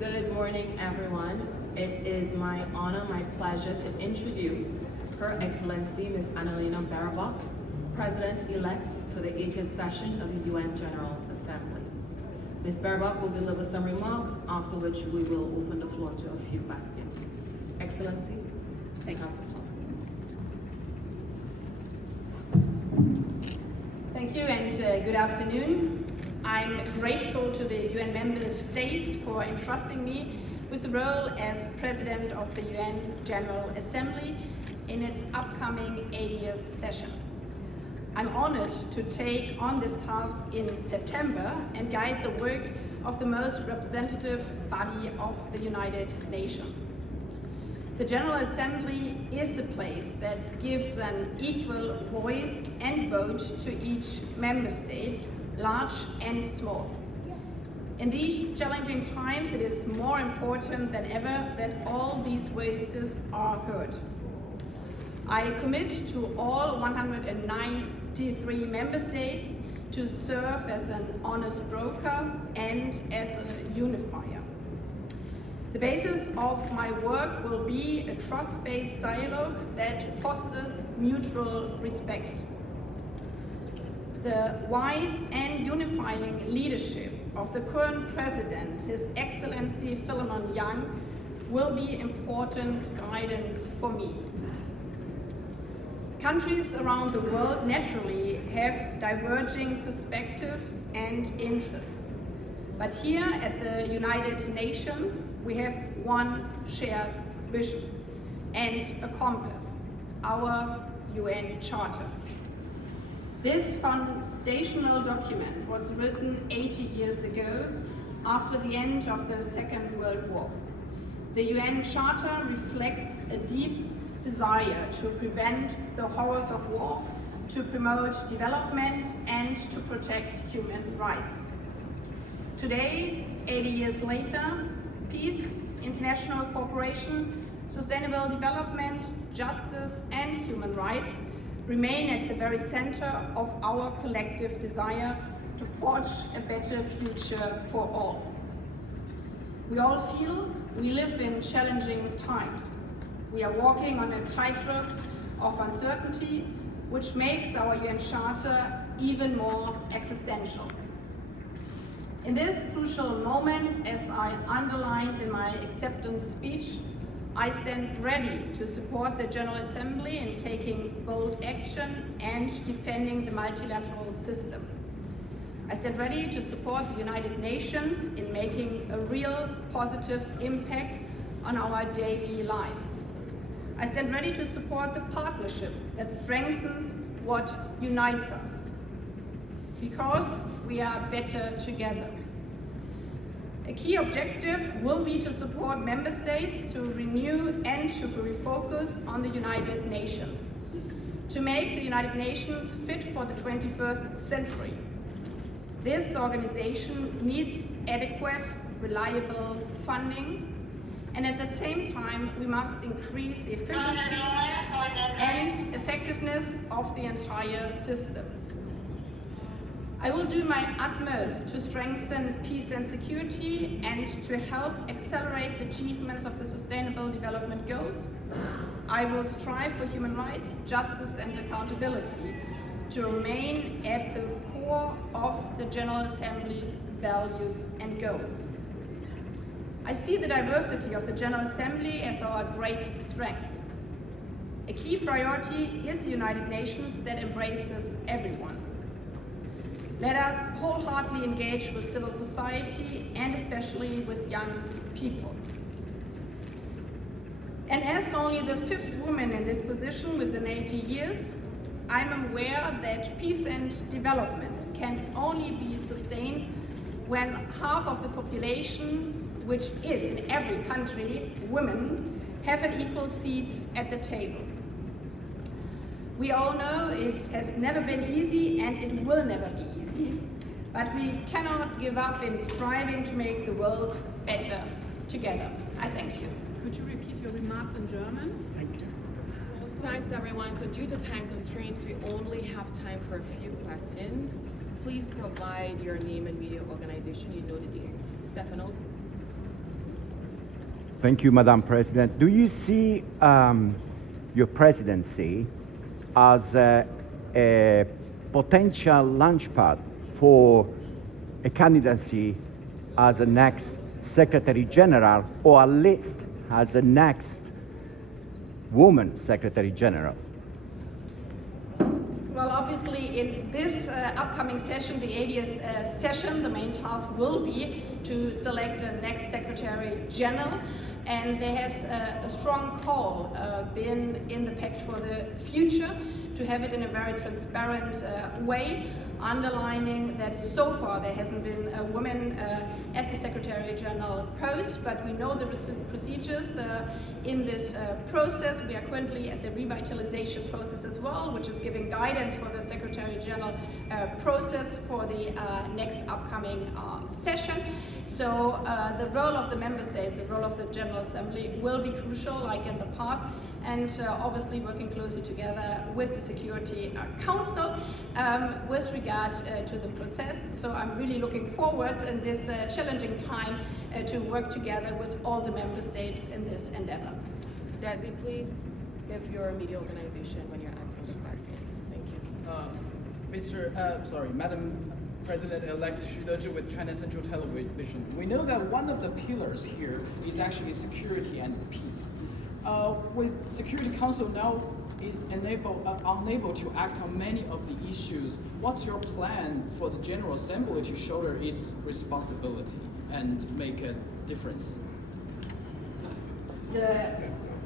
Good morning, everyone. It is my honor, my pleasure to introduce Her Excellency Ms. Annalena Baerbock, President-elect for the 80th session of the UN General Assembly. Ms. Baerbock will deliver some remarks, after which we will open the floor to a few questions. Excellency, take up the floor. Thank you and good afternoon. I'm grateful to the UN member states for entrusting me with the role as President of the UN General Assembly in its upcoming 80th session. I'm honored to take on this task in September and guide the work of the most representative body of the United Nations. The General Assembly is a place that gives an equal voice and vote to each member state, large and small. In these challenging times, it is more important than ever that all these voices are heard. I commit to all 193 member states to serve as an honest broker and as a unifier. The basis of my work will be a trust-based dialogue that fosters mutual respect. The wise and unifying leadership of the current President, His Excellency Philemon Young, will be important guidance for me. Countries around the world naturally have diverging perspectives and interests. But here at the United Nations, we have one shared vision and a compass, our UN Charter. This foundational document was written 80 years ago after the end of the Second World War. The UN Charter reflects a deep desire to prevent the horrors of war, to promote development, and to protect human rights. Today, 80 years later, peace, international cooperation, sustainable development, justice, and human rights remain at the very center of our collective desire to forge a better future for all. We all feel we live in challenging times. We are walking on a tightrope of uncertainty, which makes our UN Charter even more existential. In this crucial moment, as I underlined in my acceptance speech, I stand ready to support the General Assembly in taking bold action and defending the multilateral system. I stand ready to support the United Nations in making a real positive impact on our daily lives. I stand ready to support the partnership that strengthens what unites us, because we are better together. A key objective will be to support member states to renew and to refocus on the United Nations, to make the United Nations fit for the 21st century. This organization needs adequate, reliable funding, and at the same time, we must increase the efficiency and effectiveness of the entire system. I will do my utmost to strengthen peace and security and to help accelerate the achievements of the Sustainable Development Goals. I will strive for human rights, justice and accountability to remain at the core of the General Assembly's values and goals. I see the diversity of the General Assembly as our great strength. A key priority is the United Nations that embraces everyone. Let us wholeheartedly engage with civil society and especially with young people. And as only the 5th woman in this position within 80 years, I'm aware that peace and development can only be sustained when half of the population, which is in every country, women, have an equal seat at the table. We all know it has never been easy and it will never be easy, but we cannot give up in striving to make the world better together. I thank you. Could you repeat your remarks in German? Thank you. Thanks, everyone. So due to time constraints, we only have time for a few questions. Please provide your name and media organization you noted here. Stefano. Thank you, Madam President. Do you see your presidency as a potential launchpad for a candidacy as a next Secretary General, or at least as a next woman Secretary General? Well, obviously, in this upcoming session, the 80th session, the main task will be to select the next Secretary General. And there has a strong call been in the Pact for the Future to have it in a very transparent way, underlining that so far there hasn't been a woman at the Secretary General post, but we know the procedures in this process. We are currently at the revitalization process as well, which is giving guidance for the Secretary General process for the next upcoming session. So the role of the member states, the role of the General Assembly will be crucial, like in the past, and obviously working closely together with the Security Council with regard to the process. So I'm really looking forward in this challenging time to work together with all the member states in this endeavor. Desi, please give your media organization when you're asking the question. Thank you. Madam President-elect Xu Dezhi with China Central Television. We know that one of the pillars here is actually security and peace. With Security Council now is unable to act on many of the issues, what's your plan for the General Assembly to shoulder its responsibility and make a difference? The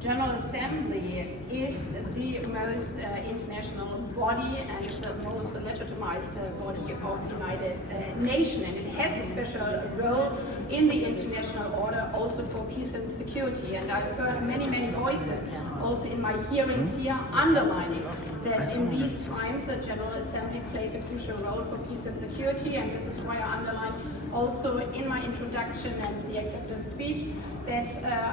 General Assembly is the most international body and the most legitimized body of the United Nations, and it has a special role in the international order also for peace and security. And I've heard many voices also in my hearings here underlining that in these times the General Assembly plays a crucial role for peace and security, and this is why I underline also in my introduction and the acceptance speech that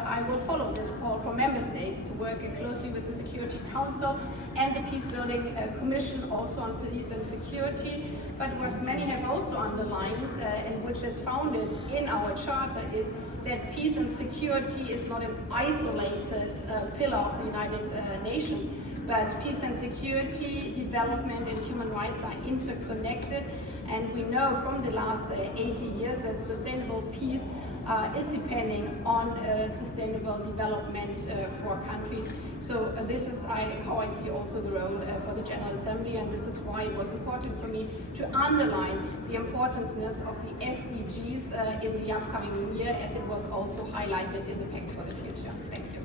I will follow this call for member states to work closely with the Security Council and the Peace Building Commission also on peace and security. But what many have also underlined and which is founded in our charter is that peace and security is not an isolated pillar of the United Nations, but peace and security, development and human rights are interconnected. And we know from the last 80 years that sustainable peace is depending on sustainable development for countries. So this is how I see also the role for the General Assembly, and this is why it was important for me to underline the importance of the SDGs in the upcoming year, as it was also highlighted in the Pact for the Future. Thank you.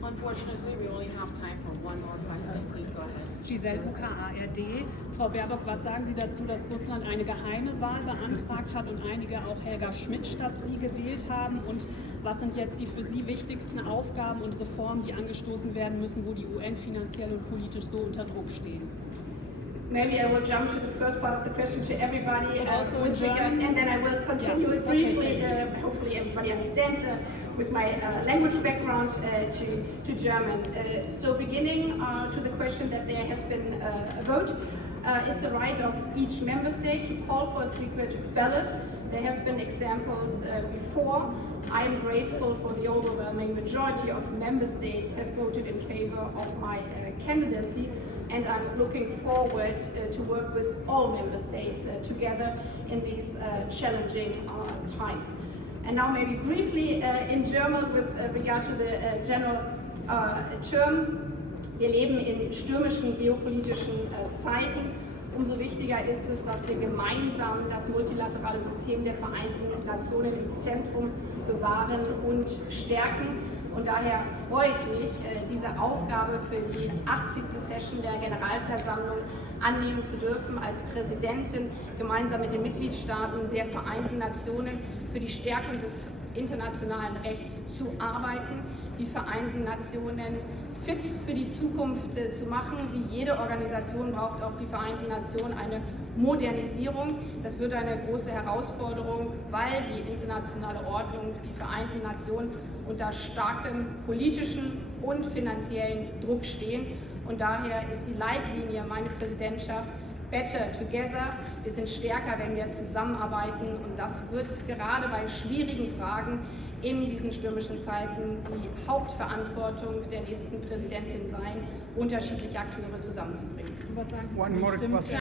Unfortunately, we only have time for one more question. Please go ahead. Giselle Bucher, ARD. Frau Baerbock, was sagen Sie dazu, dass Russland eine geheime Wahl beantragt hat und einige auch Helga Schmidt statt Sie gewählt haben? Und was sind jetzt die für Sie wichtigsten Aufgaben und Reformen, die angestoßen werden müssen, wo die UN finanziell und politisch so unter Druck stehen? Maybe I will jump to the first part of the question to everybody Also with regard, and then I will continue it briefly. Hopefully everybody understands with my language background to German. So beginning to the question that there has been a vote, it's the right of each member state to call for a secret ballot. There have been examples before. I am grateful for the overwhelming majority of member states have voted in favor of my candidacy, and I'm looking forward to work with all member states together in these challenging times. And now maybe briefly in German with regard to the general term. Wir leben in stürmischen geopolitischen Zeiten. Umso wichtiger ist es, dass wir gemeinsam das multilaterale System der Vereinten Nationen im Zentrum bewahren und stärken. Und daher freue ich mich, diese Aufgabe für die 80. Session der Generalversammlung annehmen zu dürfen, als Präsidentin gemeinsam mit den Mitgliedstaaten der Vereinten Nationen für die Stärkung des internationalen Rechts zu arbeiten, die Vereinten Nationen fit für die Zukunft zu machen. Wie jede Organisation braucht auch die Vereinten Nationen eine Modernisierung. Das wird eine große Herausforderung, weil die internationale Ordnung, die Vereinten Nationen unter starkem politischen und finanziellen Druck stehen. Und daher ist die Leitlinie meiner Präsidentschaft Better Together. Wir sind stärker, wenn wir zusammenarbeiten, und das wird gerade bei schwierigen Fragen in diesen stürmischen Zeiten die Hauptverantwortung der nächsten Präsidentin sein, unterschiedliche Akteure zusammenzubringen. Was sagen Sie zu One den more Stimmen? question.